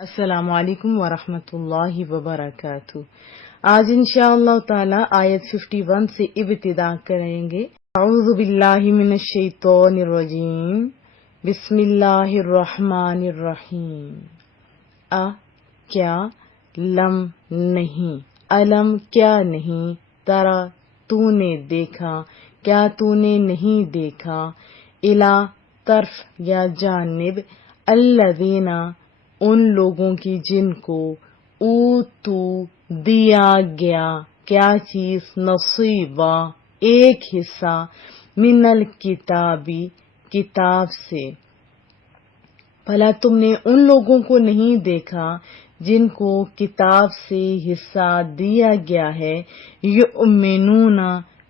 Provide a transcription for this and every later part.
السلام علیکم ورحمۃ اللہ وبرکاتہ۔ آج انشاءاللہ تعالی آیت 51 سے ابتدا کریں گے۔ اعوذ باللہ من الشیطان الرجیم، بسم اللہ الرحمن الرحیم۔ کیا، لم نہیں، علم کیا نہیں، ترا تو نے دیکھا، کیا تو نے نہیں دیکھا، الی طرف یا جانب، الذین ان لوگوں کی جن کو اوتو دیا گیا، کیا چیز، نصیبا ایک حصہ، من الکتابی کتاب سے۔ بھلا تم نے ان لوگوں کو نہیں دیکھا جن کو کتاب سے حصہ دیا گیا ہے، یؤمنون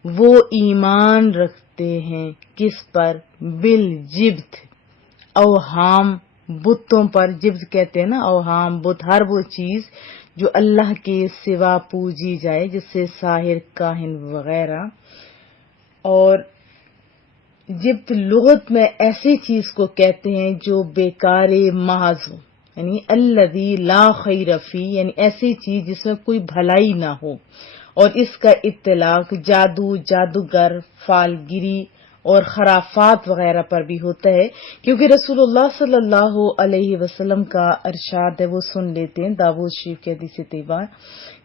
وہ ایمان رکھتے ہیں، کس پر، بالجبت اوہام بتوں پر۔ جبت کہتے ہیں نا اوہام، بت ہر وہ چیز جو اللہ کے سوا پوجی جائے، جس سے ساحر، کاہن وغیرہ۔ اور جبت لغت میں ایسی چیز کو کہتے ہیں جو بیکار محض ہو، یعنی الذی لا خیر فی، یعنی ایسی چیز جس میں کوئی بھلائی نہ ہو۔ اور اس کا اطلاق جادو، جادوگر، فالگیری اور خرافات وغیرہ پر بھی ہوتا ہے، کیونکہ رسول اللہ صلی اللہ علیہ وسلم کا ارشاد ہے، وہ سن لیتے ہیں۔ داؤد شریف کے حدیث طیبہ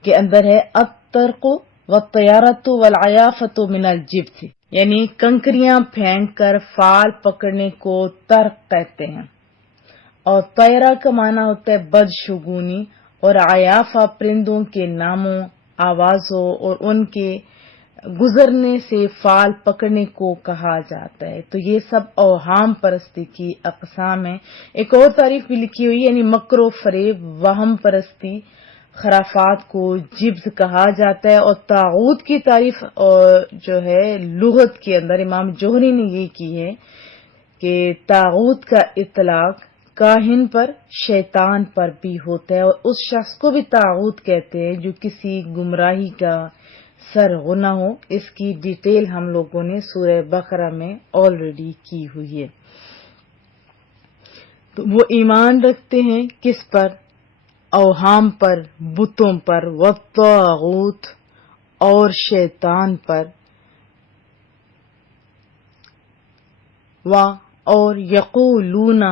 کے اندر ہے، الطرق والطیارۃ والعیافۃ من الجبت، یعنی کنکریاں پھینک کر فال پکڑنے کو طرق کہتے ہیں۔ اور طیرہ کا معنی ہوتا ہے بدشگونی، اور عیافہ پرندوں کے ناموں، آوازوں اور ان کے گزرنے سے فال پکڑنے کو کہا جاتا ہے۔ تو یہ سب اوہام پرستی کی اقسام ہیں۔ ایک اور تعریف بھی لکھی ہوئی، یعنی مکر و فریب، وہم پرستی، خرافات کو جبت کہا جاتا ہے۔ اور طاغوت کی تعریف جو ہے لغت کے اندر امام جوہری نے یہ کی ہے کہ طاغوت کا اطلاق کاہن پر، شیطان پر بھی ہوتا ہے، اور اس شخص کو بھی طاغوت کہتے ہیں جو کسی گمراہی کا سرغنہ ہو۔ اس کی ڈیٹیل ہم لوگوں نے سورہ بقرہ میں آلریڈی کی ہوئی ہے۔ تو وہ ایمان رکھتے ہیں کس پر، اوہام پر، بتوں پر، والطاغوت اور شیطان پر، اور یقولون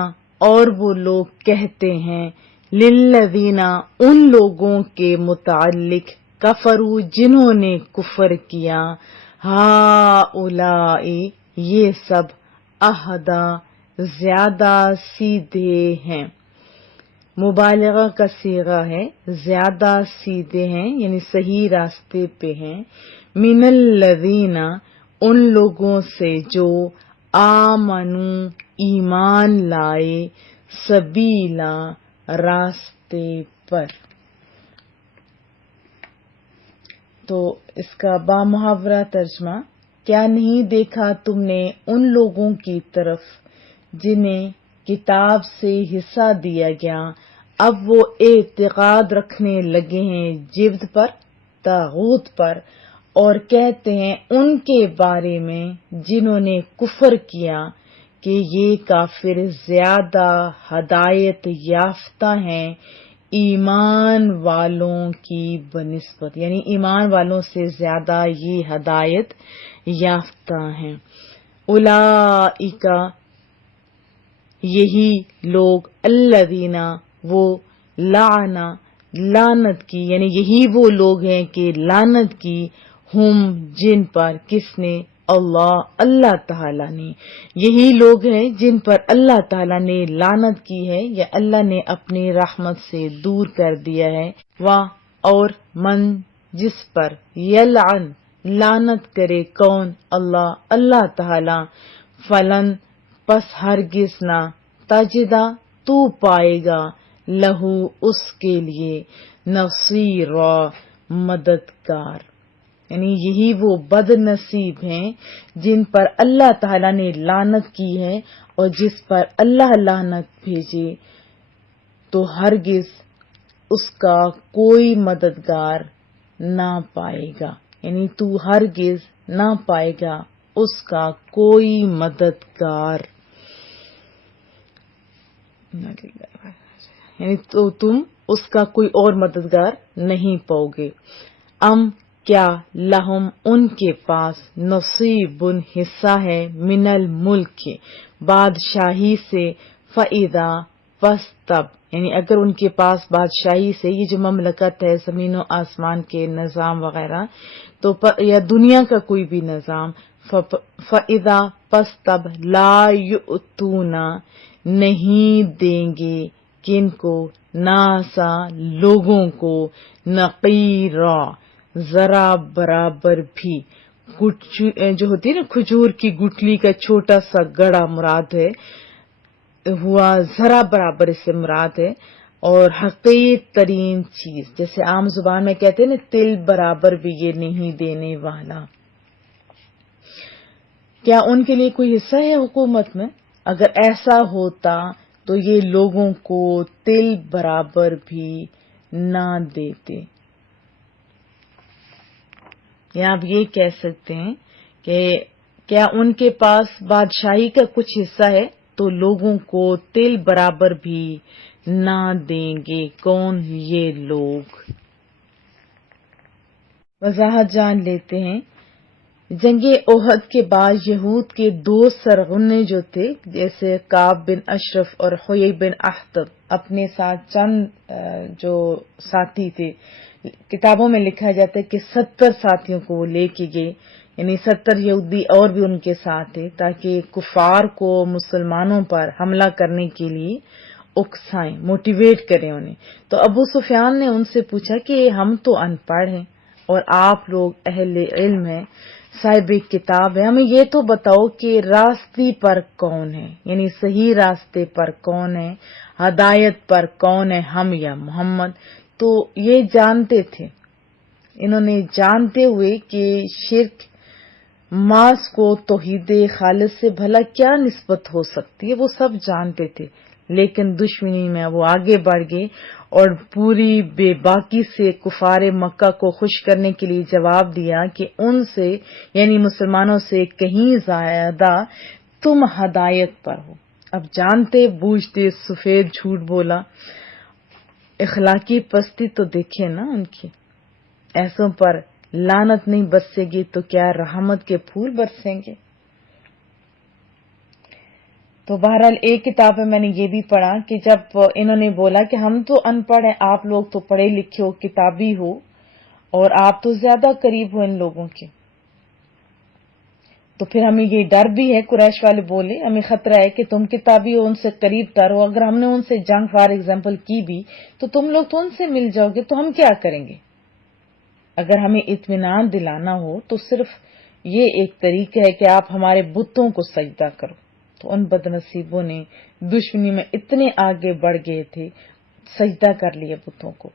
اور وہ لوگ کہتے ہیں، للذین ان لوگوں کے متعلق، کفروا جنہوں نے کفر کیا، ہؤلاء یہ سب، اہدی زیادہ سیدھے ہیں۔ مبالغہ کا صیغہ ہے، زیادہ سیدھے ہیں یعنی صحیح راستے پہ ہیں، من الذین ان لوگوں سے جو آمنو ایمان لائے، سبیلا راستے پر۔ تو اس کا بامحاورہ ترجمہ، کیا نہیں دیکھا تم نے ان لوگوں کی طرف جنہیں کتاب سے حصہ دیا گیا، اب وہ اعتقاد رکھنے لگے ہیں جبت پر، طاغوت پر، اور کہتے ہیں ان کے بارے میں جنہوں نے کفر کیا کہ یہ کافر زیادہ ہدایت یافتہ ہیں ایمان والوں کی بنسبت، یعنی ایمان والوں سے زیادہ یہ ہدایت یافتہ ہیں۔ اولئک یہی لوگ، الذین وہ، لعنت کی، یعنی یہی وہ لوگ ہیں کہ لعنت کی، ہم جن پر، کس نے، اللہ تعالیٰ نے، یہی لوگ ہیں جن پر اللہ تعالیٰ نے لعنت کی ہے یا اللہ نے اپنی رحمت سے دور کر دیا ہے۔ اور من جس پر، یلعن لعنت کرے، کون، اللہ تعالیٰ، فلن پس ہرگز نہ، تجدہ تو پائے گا، لہو اس کے لیے، نصیرا مددگار، یعنی یہی وہ بد نصیب ہیں جن پر اللہ تعالیٰ نے لعنت کی ہے، اور جس پر اللہ لعنت بھیجے تو ہرگز اس کا کوئی مددگار نہ پائے گا، یعنی تو ہرگز نہ پائے گا اس کا کوئی مددگار۔ یعنی تو تم اس کا کوئی اور مددگار نہیں پاؤ گے. کیا لہم ان کے پاس نصیب حصہ ہے من الملک بادشاہی سے فَإِذَا پس تب، یعنی اگر ان کے پاس بادشاہی سے، یہ جو مملکت ہے زمین و آسمان کے نظام وغیرہ تو یا دنیا کا کوئی بھی نظام، فَإِذَا پس تب لا یؤتون نہیں دیں گے کن کو، ناسا لوگوں کو، نقیرا ذرا برابر بھی، جو ہوتی ہے نا کھجور کی گٹلی کا چھوٹا سا گڑا مراد ہے، ہوا ذرا برابر اس سے مراد ہے. اور حقیر ترین چیز، جیسے عام زبان میں کہتے ہیں نا تل برابر بھی یہ نہیں دینے والا. کیا ان کے لیے کوئی حصہ ہے حکومت میں؟ اگر ایسا ہوتا تو یہ لوگوں کو تل برابر بھی نہ دیتے. یا آپ یہ کہہ سکتے ہیں کہ کیا ان کے پاس بادشاہی کا کچھ حصہ ہے تو لوگوں کو تل برابر بھی نہ دیں گے. کون؟ یہ لوگ. وضاحت جان لیتے ہیں. جنگ احد کے بعد یہود کے 2 سرغنے جو تھے، جیسے کعب بن اشرف اور حیی بن اخطب، اپنے ساتھ چند جو ساتھی تھے، کتابوں میں لکھا جاتا ہے کہ 70 ساتھیوں کو وہ لے کے گئے، یعنی 70 یہودی اور بھی ان کے ساتھ تھے، تاکہ کفار کو مسلمانوں پر حملہ کرنے کے لیے اکسائیں، موٹیویٹ کریں انہیں. تو ابو سفیان نے ان سے پوچھا کہ ہم تو ان پڑھ ہیں اور آپ لوگ اہل علم ہیں، صاحب کتاب ہے، ہمیں یہ تو بتاؤ کہ راستے پر کون ہے، یعنی صحیح راستے پر کون ہے، ہدایت پر کون ہے، ہم یا محمد. تو یہ جانتے تھے، انہوں نے جانتے ہوئے کہ شرک ماس کو توحید خالص سے بھلا کیا نسبت ہو سکتی ہے، وہ سب جانتے تھے، لیکن دشمنی میں وہ آگے بڑھ گئے اور پوری بے باکی سے کفار مکہ کو خوش کرنے کے لیے جواب دیا کہ ان سے، یعنی مسلمانوں سے کہیں زیادہ تم ہدایت پر ہو. اب جانتے بوجھتے سفید جھوٹ بولا. اخلاقی پستی تو دیکھیں نا ان کی. ایسوں پر لعنت نہیں برسے گی تو کیا رحمت کے پھول برسیں گے. تو بہرحال ایک کتاب میں نے یہ بھی پڑھا کہ جب انہوں نے بولا کہ ہم تو ان پڑھ ہیں، آپ لوگ تو پڑھے لکھے ہو، کتابی ہو، اور آپ تو زیادہ قریب ہو ان لوگوں کے، تو پھر ہمیں یہ ڈر بھی ہے، قریش والے بولے ہمیں خطرہ ہے کہ تم کتابی ہو، ان سے قریب تر ہو، اگر ہم نے ان سے جنگ فار ایگزامپل کی بھی تو تم لوگ تو ان سے مل جاؤ گے، تو ہم کیا کریں گے. اگر ہمیں اطمینان دلانا ہو تو صرف یہ ایک طریقہ ہے کہ آپ ہمارے بتوں کو سجدہ کرو. تو ان بد نصیبوں نے دشمنی میں اتنے آگے بڑھ گئے تھے، سجدہ کر لیے بتوں کو.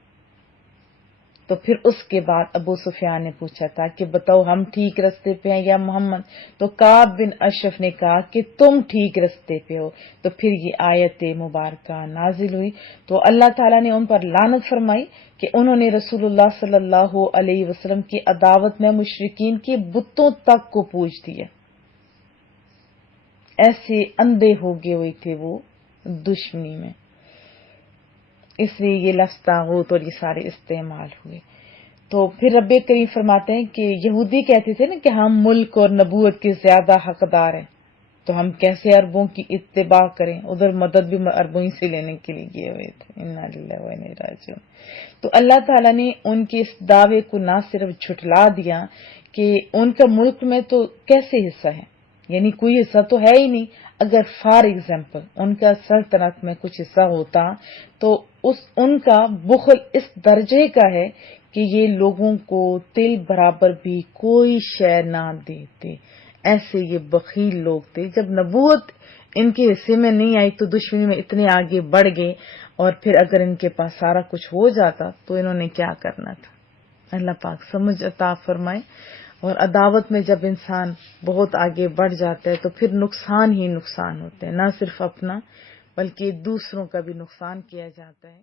تو پھر اس کے بعد ابو سفیان نے پوچھا تھا کہ بتاؤ ہم ٹھیک راستے پہ ہیں یا محمد؟ تو کعب بن اشرف نے کہا کہ تم ٹھیک راستے پہ ہو. تو پھر یہ آیت مبارکہ نازل ہوئی. تو اللہ تعالیٰ نے ان پر لعنت فرمائی کہ انہوں نے رسول اللہ صلی اللہ علیہ وسلم کی عداوت میں مشرکین کے بتوں تک کو پوج دیا. ایسے اندھے ہو گئے ہوئے تھے وہ دشمنی میں، اس لیے یہ لفظ طاغوت اور یہ سارے استعمال ہوئے. تو پھر رب کریم فرماتے ہیں کہ یہودی کہتے تھے نا کہ ہم ملک اور نبوت کے زیادہ حقدار ہیں، تو ہم کیسے عربوں کی اتباع کریں، ادھر مدد بھی عربوں ہی سے لینے کے لیے گئے ہوئے تھے. انا للہ و انا الیہ راجعون. تو اللہ تعالیٰ نے ان کے اس دعوے کو نہ صرف جھٹلا دیا کہ ان کا ملک میں تو کیسے حصہ ہے، یعنی کوئی حصہ تو ہے ہی نہیں. اگر فار ایگزامپل ان کا سلطنت میں کچھ حصہ ہوتا تو ان کا بخل اس درجے کا ہے کہ یہ لوگوں کو تل برابر بھی کوئی شے نہ دیتے. ایسے یہ بخیل لوگ تھے. جب نبوت ان کے حصے میں نہیں آئی تو دشمنی میں اتنے آگے بڑھ گئے، اور پھر اگر ان کے پاس سارا کچھ ہو جاتا تو انہوں نے کیا کرنا تھا. اللہ پاک سمجھ عطا فرمائے. اور عداوت میں جب انسان بہت آگے بڑھ جاتا ہے تو پھر نقصان ہی نقصان ہوتے ہیں، نہ صرف اپنا بلکہ دوسروں کا بھی نقصان کیا جاتا ہے.